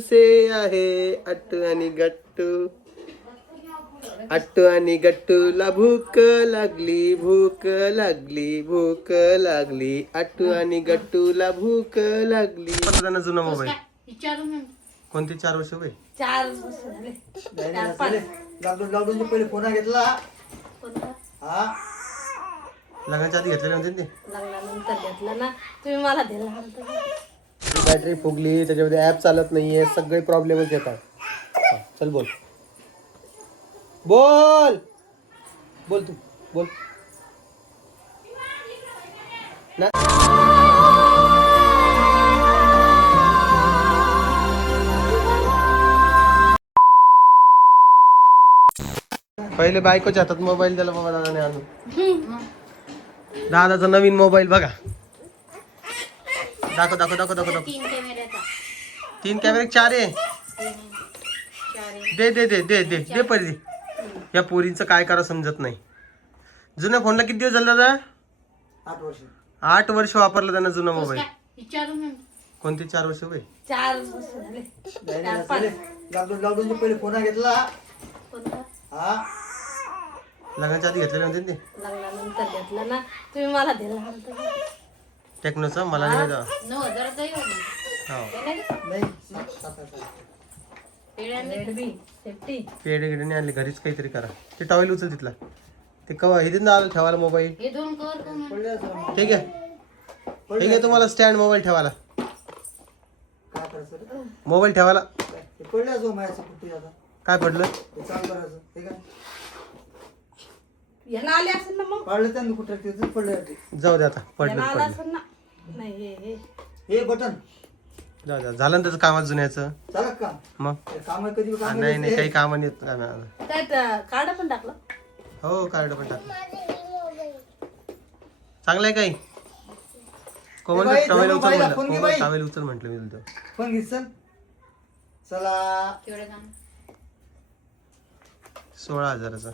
से आहे अट्टू आणि गट्टू. अट्टू आणि गट्टूला भूक लागली, भूक लागली, भूक लागली. अट्टू आणि गट्टूला भूक लागली. पंधरा जुना मोबाईल. कोणते 4 वर्ष वय? 4 वर्ष झाले. लॉकडाऊन पहिले फोन घेतला. हा लग्नाच्या आधी घेतलेले होते ते. लग्नानंतर घेतलं ना तुम्ही मला दिला. बॅटरी फुगली, त्याच्यामध्ये ऍप चालत नाहीये, सगळे प्रॉब्लेमच येतात. चल बोल बोल बोल तू बोल ना. पहिले बायकोच्या हातात मोबाईल दिला बाबा दादाने आणून. दादाचा नवीन मोबाईल बघा. दाखव दाखव दाखव दाखव दाखव. 3 कॅमेरे 4 आहे. दे दे दे दे दे दे पहिले. या पोरींचं काय करा समजत नाही. जुन्या फोनला किती दिवस झाले दादा? 8 वर्ष. 8 वर्ष वापरला त्यानं जुना मोबाईल. कोणते 4 वर्ष वय? 4 वर्ष झाले. लॉकडाऊन पहिले फोन घेतला. हा लग्नाच्या आधी घेतलेले होते ते. लग्नानंतर घेतलं ना तुम्ही मला दिला. टेक्नोचा मला नाही द्या. 9,000 नाही 7,000. पेढे गिडे आणले घरीच काहीतरी करा. ते टॉवेल उचल तिथला. ते कवा हे दिन आलं ठेवायला मोबाईल. ठीक आहे ठीक आहे. तुम्हाला स्टँड मोबाईल ठेवायला. काय करायचं मोबाईल ठेवायला पडल्या जो माझ्या कुठे आता काय पडलं? ते चालू करायचं. ठीक आहे याला आले असेल ना मग. पडलं त्यांनी कुठे ते पडले. जाऊ दे आता. पडलं याला आलं पडलं. असेल ना. नाही हे बटन जाऊ द्या. झालं ना त्याचं कामात जुन्याचं. चालत का मग काम कधी काम नाही नाही काही कामं नाही येत आम्हाला. काय कार्ड पण टाकलं. हो कार्ड पण टाकलं. चांगलं आहे काही. कोमल बाई, टॉवेल जमा उचल बाईला म्हटलं. फोन घे कोमल बाई. टॉवेल उचल म्हटलं मी तुला. फोन घे चल. चला 16,000चा.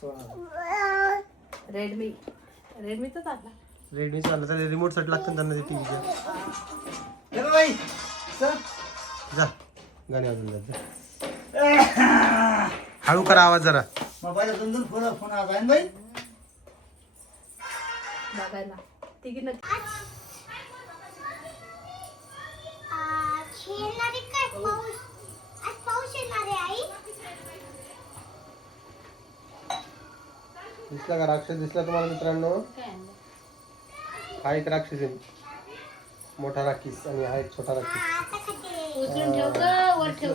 16. रेडमीचा टाकला. रेडमी चालला तर रिमोट साठी लागतं ना त्यांना ते टीव्हीच्या. हे बाई चल. जा गाणी वाजून जाते. हळू करा आवाज जरा. मोबाईल दोन फोन आज आहे ना बाई. बघायला तिघींना दिसला का राक्षस? दिसला तुम्हाला मित्रांनो? हा एक राक्षस आहे, मोठा राक्षस, आणि हा एक छोटा राक्षस.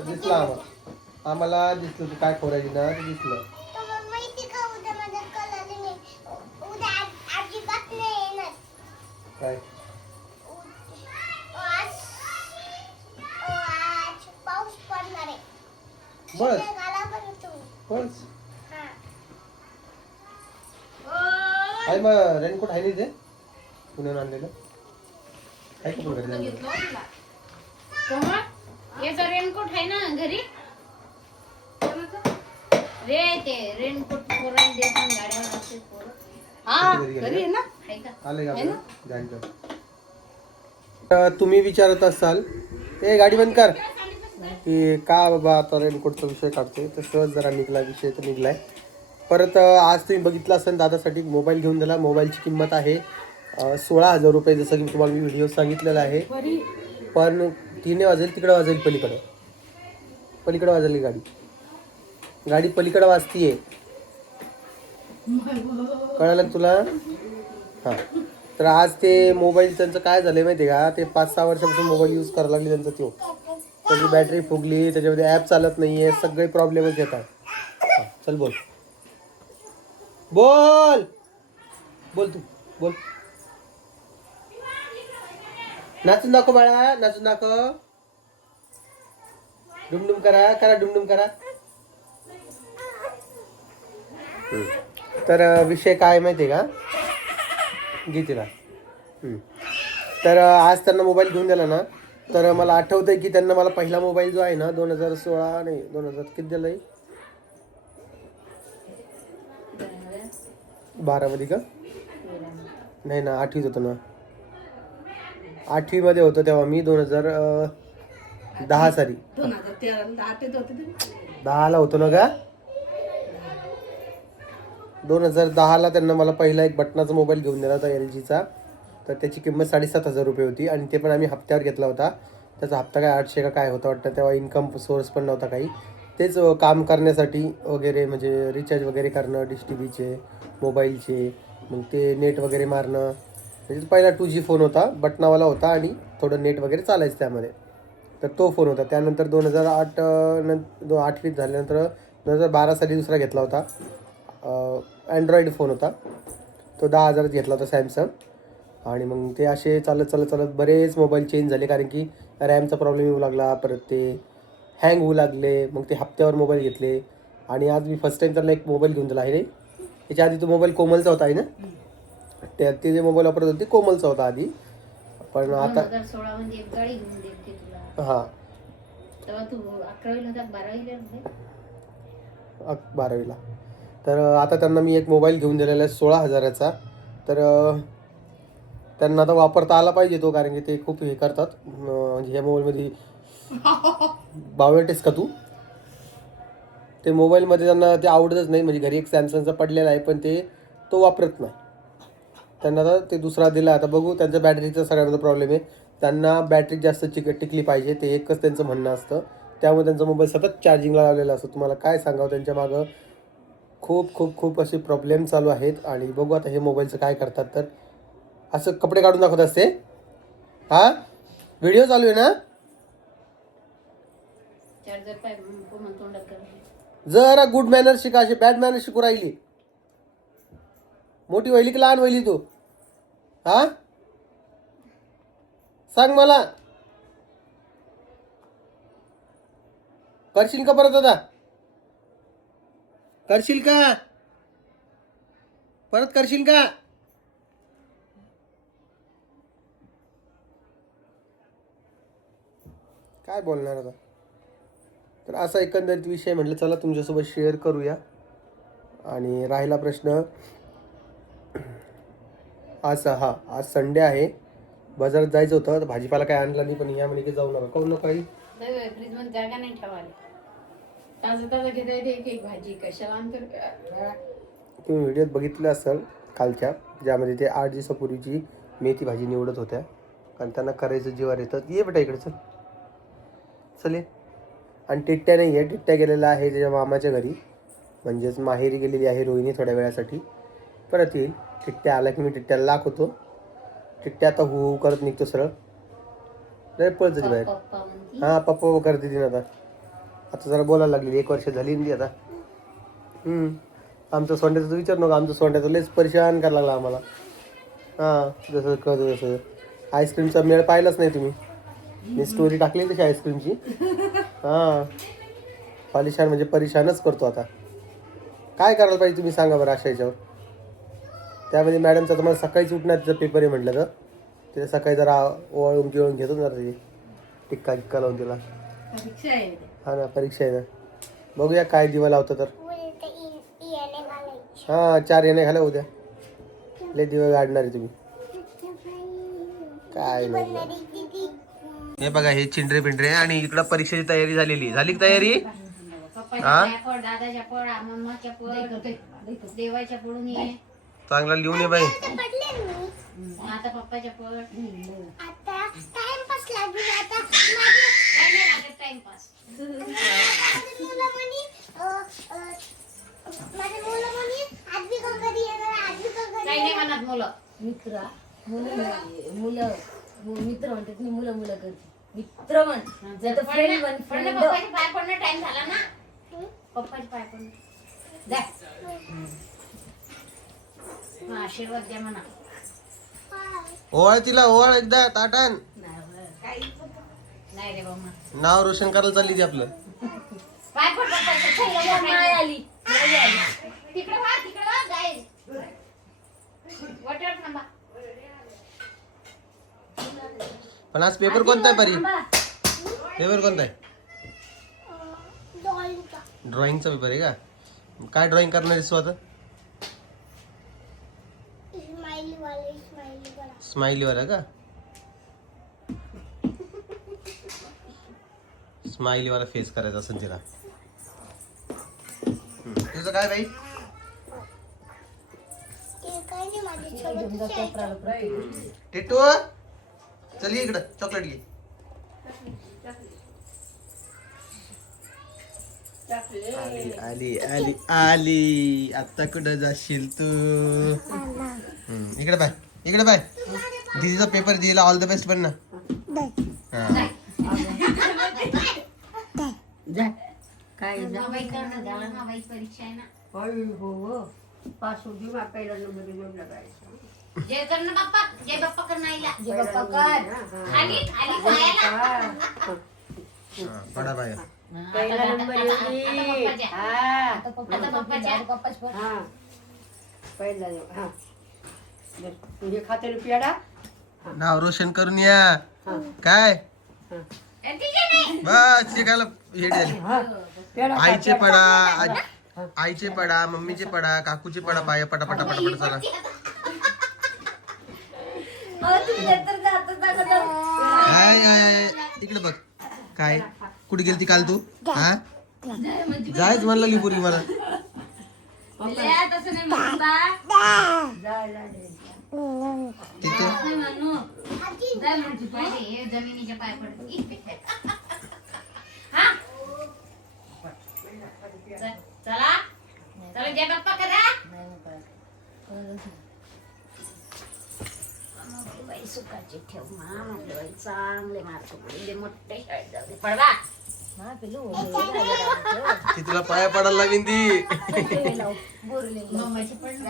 दिसला आम्हाला दिसलं. तू काय खोरायची ना ते दिसलं. काय बस बस. आहे मग रेनकोट आहे नाही ते पुण्याहून आणलेलं. आहे का पण घरी? याचा रेनकोट आहे ना घरी. रे ते रेनकोट पोरांना देतात गाड्यावर असते पोरं. हा घरी गेले घरी आहे ना. आहे का? आले का? तुम्ही विचारत असाल ए गाडी बंद कर की का बाबा आता रेनकोटचा विषय काढतोय, तर सहज जरा निघला विषय तर निघलाय. परत आज तुम्ही बघितलं असेल दादासाठी मोबाईल घेऊन दिला. मोबाईलची किंमत आहे 16,000 रुपये, जसं की तुम्हाला मी व्हिडिओ सांगितलेला आहे. पण तिने वाजेल तिकडे वाजेल पलीकडे. पलीकडे वाजली गाडी. गाडी पलीकडे वाजतीये. कळालं तुला? हां. तर आज ते मोबाईल त्यांचं काय झालं माहिती आहे का? ते 5-6 वर्षापासून मोबाईल यूज करायला लागले त्यांचा तो. त्याची बॅटरी फुगली, त्याच्यामध्ये ॲप चालत नाही आहे, सगळे प्रॉब्लेमच येतात. हां चल बोल बोल बोल तू बोल. नाचून दाखव बाळा, नाचून दाखव. डुमडुम करा करा डुमडुम करा. तर विषय काय माहिती आहे का? घे तिला. तर आज त्यांना मोबाईल घेऊन दिला ना, तर मला आठवतंय की त्यांना मला पहिला मोबाईल जो आहे ना 2016 नाही 2000 किती दिला आहे? 12 मध्ये का? नाही ना 8वीत होतो ना. 8वी मध्ये होतो तेव्हा मी 2000 10 साली 2013 आठवत होते ते. 10ला होतो ना का? 2010ला त्यांना मला पहिला एक बटनाचा मोबाईल घेऊन दिला होता LGचा. तर त्याची किंमत 7,500 रुपये होती आणि ते पण आम्ही हप्त्यावर घेतला होता. त्याचा हप्ता काय 800 का काय होता वाटतं. तेव्हा इन्कम सोर्स पण नव्हता काही. तेच काम करण्यासाठी वगैरे म्हणजे रिचार्ज वगैरे करणं डिश टी व्हीचे मोबाईलचे, मग ते नेट वगैरे मारणं. म्हणजे पहिला 2G फोन होता, बटनावाला होता आणि थोडं नेट वगैरे चालायचं त्यामध्ये. तर तो फोन होता. त्यानंतर 2008 8वीत झाल्यानंतर 2012 साली दुसरा घेतला होता. अँड्रॉईड फोन होता. तो 10,000 घेतला होता सॅमसंग. आणि मग ते असे चालत चालत चालत बरेच मोबाईल चेंज झाले, कारण की रॅमचा प्रॉब्लेम येऊ लागला, परत ते हँग होऊ लागले. मग ते हप्त्यावर मोबाईल घेतले. आणि आज मी फर्स्ट टाईम त्याला एक मोबाईल घेऊन दिला आहे रे. त्याच्या आधी तो मोबाईल कोमलचा होता आहे ना. ते जे मोबाईल वापरत होते कोमलचा होता आधी. पण आता 2016 मध्ये एक गाडी घेऊन देते तुला. हां तेव्हा तू 11वीला होता 12वीला होते. 12वीला. तर आता त्यांना मी एक मोबाईल घेऊन दिलेला आहे 16,000चा. तर त्यांना आता वापरता आला पाहिजे तो, कारण की ते खूप हे करतात. म्हणजे ह्या मोबाईलमध्ये बावळटेस का तू? ते मोबाईलमध्ये त्यांना ते आवडतच नाही. म्हणजे घरी एक सॅमसंगचा पडलेला आहे, पण ते तो वापरत नाही. त्यांना आता ते दुसरा दिला. आता बघू. त्यांचा बॅटरीचा सगळ्यांचा प्रॉब्लेम आहे. त्यांना बॅटरी जास्त टिकली पाहिजे, ते एकच त्यांचं म्हणणं असतं. त्यामुळे त्यांचा मोबाईल सतत चार्जिंगला लावलेला असतो. तुम्हाला काय सांगावं, त्यांच्या मागं खूप खूप खूप असे प्रॉब्लेम चालू आहेत. आणि बघू आता हे मोबाईलचं काय करतात. तर असं कपडे काढून दाखवत असते. हां व्हिडिओ चालू आहे ना. चार्जर पाय म्हणतो जरा गुड मॅनर शिका, अशी बॅड मॅनर शिकू राहिली. मोठी वहिली की लहान वहिली तू? हा सांग मला. करशील का परत आता? करशील का परत? करशील का? काय बोलणार आता. तर असा एकंदरीत विषय म्हटलं चला तुमच्यासोबत शेअर करूया. आणि राहिला प्रश्न आज संडे आहे. बाजारात जायचं होतं, तर भाजीपाला काय आणला नाही. पण या म्हणे की जाऊ नका. काहून नको काही? नाही फ्रीज मध्ये जागा नाही ठेवायला. ताजं ताजं घेता येते एक एक भाजी कशाला आणतो. तुम्ही व्हिडिओत बघितलं असेल कालच्या, ज्यामध्ये ते 8 दिवसापूर्वीची मेथी भाजी निवडत होत्या, कारण त्यांना करायचं जीवार येतं. ये बेटा इकडे चल चल ये. आणि टिट्ट्या नाही आहे. टिट्ट्या गेलेला आहे त्याच्या मामाच्या घरी, म्हणजेच माहेरी गेलेली आहे रोहिणी थोड्या वेळासाठी. परत येईल. टिट्ट्या आला की मी टिट्ट्याला लाख होतो. टिट्ट्या आता हू करत निघतो सरळ. नाही पळत जाते बाहेर. हां पप्पा करते तिने आता. आता जरा बोलायला लागली. 1 वर्ष झाली ना ती आता. आमचं सोंड्याचं विचार नका. आमचं सोंड्याचं लयच परेशान करायला लागला आम्हाला. हां जसं कळतं तसं. आईस्क्रीमचा मेळ पाहिलाच नाही तुम्ही. मी स्टोरी टाकली तशी आईस्क्रीमची. हां परेशान म्हणजे परेशानच करतो आता. काय करायला पाहिजे तुम्ही सांगा बरं अशा ह्याच्यावर. त्यामध्ये मॅडमचा तुम्हाला सकाळीच उठण्याचा पेपर आहे म्हटलं तर तिला सकाळी जरा ओवाळून गिळून घेतो ना ते टिक्का टिक्का लावून तिला. हा ना परीक्षा आहे ना. बघूया काय दिवा लावतं तर. हां 4 येणे घाला उद्या. लय दिवस काढणार आहे तुम्ही. काय नाही. हे बघा हे चिंडरे पिंडरे. आणि इकडं परीक्षेची तयारी झालेली. झाली का तयारी? पप्पाच्या पड दादाच्या पड मम्माच्या पड देवाच्या पडून ये. चांगला लिहून ये बाई. आता पप्पाच्या पड. आता टाइमपास लागून आता टाइमपास. काही नाही म्हणत मुलं. मित्र म्हणतात मी मुलं करते. मित्र म्हण फ्रेंड म्हण. पप्पाच्या पाय पडणं टाइम झाला ना. पप्पाच्या पाय पडणं आशीर्वाद द्या म्हणा. ओवाळ तिला ओवाळ एकदा ताटण. नाही रे बाबा. नाव रोशन करायला चालली ती आपलं. पाय पड पप्पाच्या. माय आली तिकडे वा जाईल. वाटेवर थांबा. पण आज पेपर कोणता आहे परी? पेपर कोणता आहे? ड्रॉइंगचा पेपर आहे का? काय ड्रॉइंग करणार आहेस तू आता? स्माइली वाला का? स्माइली वाला फेस करायचा असेल तिला. तुझं काय बाई? ते काय नाही माझ्यासोबत टिटू चल ये इकडं चॉकलेट घे. आली आली आली आली. आता कुठं जाशील तू? इकडे बाय इकडे बाय. दीदीचा पेपर दिला. ऑल द बेस्ट पण ना. हा. काय बाई करणं झालं ना बाई परीक्षा आहे ना. हो पास होती मग पहिला नंबर येऊन लागायचा. जय करणं बाप्पा. जय बाप्पा करणं आईला. जे बाप्पा काय खाली खाली पायाला. पडा बाय. पहिला नंबर येऊन आता पप्पाच्या. पप्पाच पहिला हा तुझे खाते पेडा नाव रोशन करून या. काय बस शिकायला हे झाली. पेडा आईचे पडा आईचे पडा मम्मीचे पडा काकूचे पडा पाया पटा पटा पटा पटा चला. काय इकडे बघ. काय कुठे गेलती काल तू? हा जायच म्हणला लिपुरी मला. तिथे जमिनीच्या पाय पडते. चला चला जय बाप्पा करा. बाई सुखाची ठेव मामा बाई चांगले मार्क पडले मोठे शाळेत जाऊ दे. पडवा ती तुला पाया पडायला लागेल ती. मम्माची पण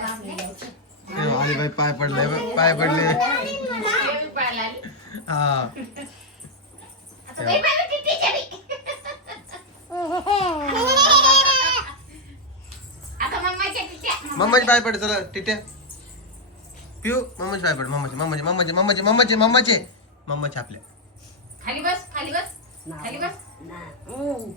अरे बाई पाय पडले पाय पडले. पायाला हा आता बाई बाई टीचर आता मम्माच्या टीचर. मम्माचे पाय पड चला टिट्या. पिऊ मम्माचे पाय पड. मम्माचे मम्माचे मम्माचे मम्माचे मम्माचे मम्माचे मम्माचे आपल्या. खाली बस खाली बस खाली बस. हम्म.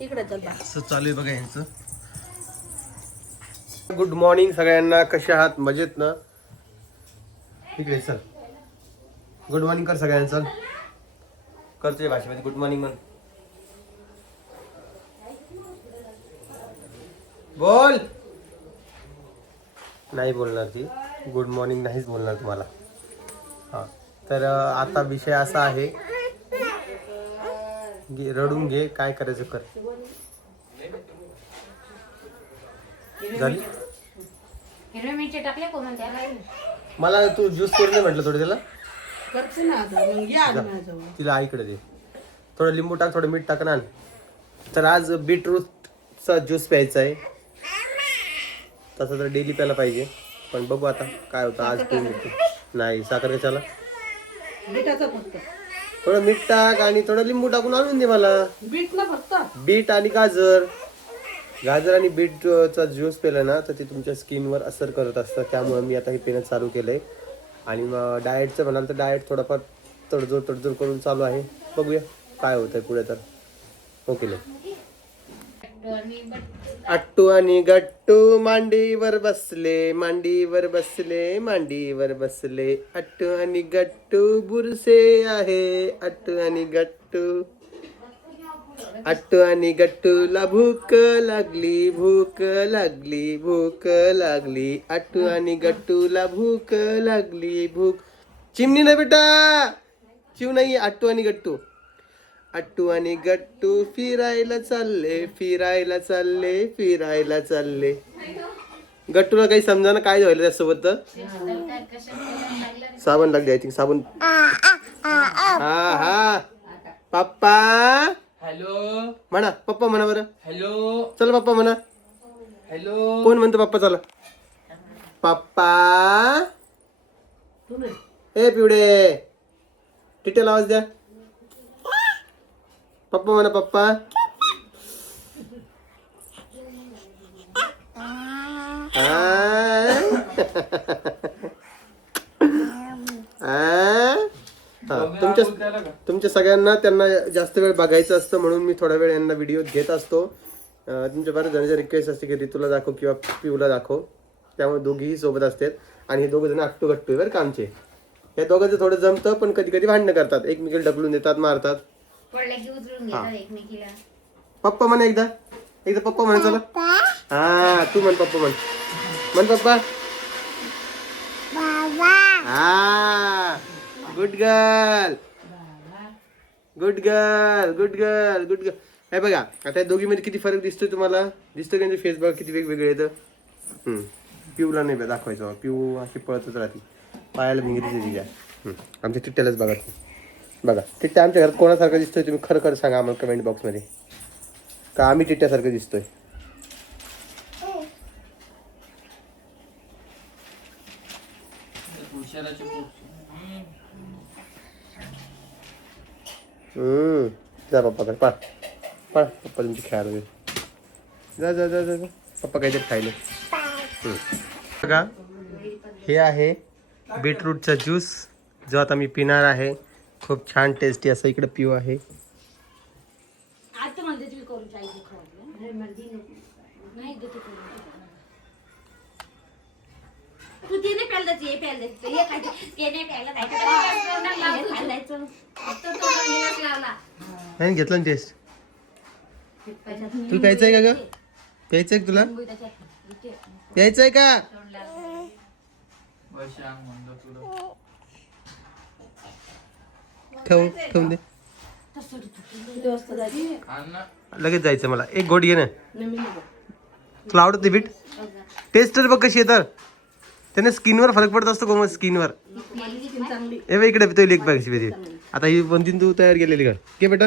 इकडे चल बा. असं चालू आहे बघा यांचं. गुड मॉर्निंग सगळ्यांना. कसे आहात? मजेत ना? इकडे चल गुड मॉर्निंग कर सगळ्यांचं. करतोय भाषेमध्ये गुड मॉर्निंग म्हण. बोल. नाही बोलणार ती. गुड मॉर्निंग नाहीच बोलणार तुम्हाला. हा तर आता विषय असा आहे. रडून घे काय करायचं कर. झाली. हिरव्या मिरची टाकल्या कोण त्याला. मला तू ज्यूस करून दे म्हटलं थोडं त्याला. करते ना आता मग या जा. माझ्याजवळ. तिला आईकडे दे. थोडं लिंबू टाक थोडं मीठ टाक ना. तर आज बीटरूटचा ज्यूस प्यायचा आहे. तसं तर डेली प्यायला पाहिजे पण बघू आता काय होतं. आज पिऊन घेतो. नाही साखर कशाला. बीटाचं फक्त. थोडं मीठ टाक आणि थोडं लिंबू टाकून आणून दे मला. बीट ना फक्त. बीट आणि गाजर. गाजर आणि बीटचा ज्यूस पिला ना तर ते तुमच्या स्किनवर असर करत असतं. त्यामुळे मी आता हे पिणं चालू केलंय. आणि मग डाएटचं म्हणाल तर डाएट थोडाफार तडजोड करून चालू आहे. बघूया काय होतंय पुढे तर. ओके नाही. अट्टू आणि गट्टू मांडीवर बसले मांडीवर बसले मांडीवर बसले. अट्टू आणि गट्टू बुरसे आहे. अट्टू आणि गट्टू. अट्टू आणि गट्टूला भूक लागली भूक लागली भूक लागली. अट्टू आणि गट्टूला भूक लागली भूक. चिमणी नाही बेटा. चिव नाही. अट्टू आणि गट्टू. अट्टू आणि गट्टू फिरायला चालले फिरायला चालले फिरायला चालले. गट्टूला काही समजा ना काय व्हायला त्यासोबत. साबण लागले. आय थिंक साबण. हा हा पप्पा. हॅलो म्हणा पप्पा म्हणा बरं. हॅलो चल पप्पा म्हणा. हॅलो. कोण म्हणतो पप्पा? चला पप्पा. ए पिवडे टिटेला आवाज द्या. पप्पा म्हणा पप्पा. तुमच्या सगळ्यांना त्यांना जास्त वेळ बघायचं असतं म्हणून मी थोडा वेळ यांना व्हिडिओ घेत असतो. तुमच्या बऱ्याच जणांची रिक्वेस्ट असते की ऋतूला दाखव किंवा पिऊला दाखव, त्यामुळे दोघीही सोबत असतात. आणि हे दोघं जण अट्टू गट्टू बरं का आमचे. या दोघांचं थोडं जमतं पण कधी कधी भांडणं करतात, एकमेकीला ढकलून देतात, मारतात. पडल्या की उचलून घेतात एकमेकीला. पप्पा म्हण एकदा पप्पा म्हण चला. हा तू म्हण पप्पा म्हण पप्पा. हा good girl good girl good girl good girl. हे बघा आता दोघीमध्ये किती फरक दिसतोय तुम्हाला, दिसतोय का? फेस बघा किती वेगवेगळे येतं. पिऊला नाही दाखवायचं, पिऊ अशी पळतच राहते, पायाला भिंगरीच तिच्या. आमच्या टिट्ट्यालाच बघा बघा. टिट्ट्या आमच्या घरात कोणासारखं दिसतोय तुम्ही खरं खरं सांगा आम्हाला कमेंट बॉक्समध्ये, का आम्ही टिट्ट्यासारखं दिसतोय? जा पप्पाकडे पा पा, पप्पा तुमची खेळायला वगैरे. जा जा जा जा जा. पप्पा काहीतरी खायले. बघा हे आहे बीटरूटचा ज्यूस जो आता मी पिणार आहे. खूप छान टेस्टी असं. इकडे पिऊ आहे. आता म्हणते तुम्ही करून चायची खाऊ नाही देते तू ते नाही प्यायला जायचं, हे प्यायला जायचं, हे खायचं, ते नाही प्यायला जायचं. नाही घेतलं ना टेस्ट. तुला प्यायचं आहे का ग? प्यायचं आहे तुला? प्यायचं आहे का? ठेवून दे. लगेच जायचं मला. एक गोड घे ना. तुला आवडत बीट? टेस्ट बघ कशी आहे तर. त्याने स्किनवर फरक पडत असतो कोमल, स्किनवर. हे बघ इकडे तो लेग पाहिजे पाहिजे. आता ही 2-3 तू तयार केलेली कर. घे बेटा.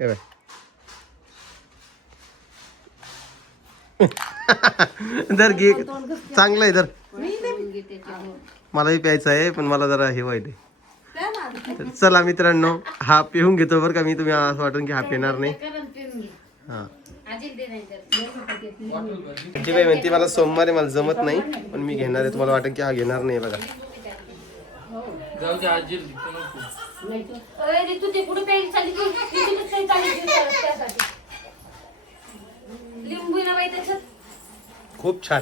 हे बाय. दर घे, चांगलं आहे दर. मलाही प्यायचं आहे पण मला जरा हे वाईट आहे. तर चला मित्रांनो, हा पिऊन घेतो बरं का मी. तुम्ही असं वाटून की हा पिणार नाही. हा जी बाई म्हणते मला सोमवारी मला जमत नाही पण मी घेणार आहे. तुम्हाला वाटेल की हा घेणार नाही. बघा तू ते कुठे प्यायला चालली तू? लिंबू ना बाई त्याच्यात. खूप छान.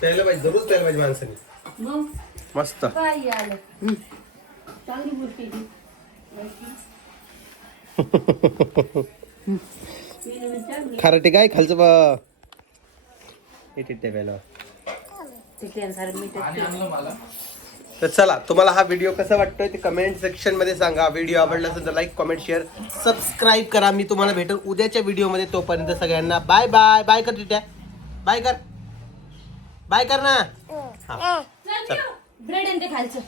प्यायला पाहिजे, जरूर प्यायला पाहिजे माणसाने. मस्त. चांगली गोष्टी. खारटे काय खालचं बा. हे टिट्ट्या प्यायला. तर चला, तुम्हाला हा व्हिडिओ कसा वाटतोय ते कमेंट सेक्शन मध्ये सांगा. व्हिडिओ आवडला असेल तर लाईक, कमेंट, शेअर, सबस्क्राईब करा. मी तुम्हाला भेटेल उद्याच्या व्हिडिओमध्ये. तोपर्यंत सगळ्यांना बाय बाय. बाय कर टिट्ट्या. बाय कर. बाय कर ना. ब्रेड आणि ते खायचं.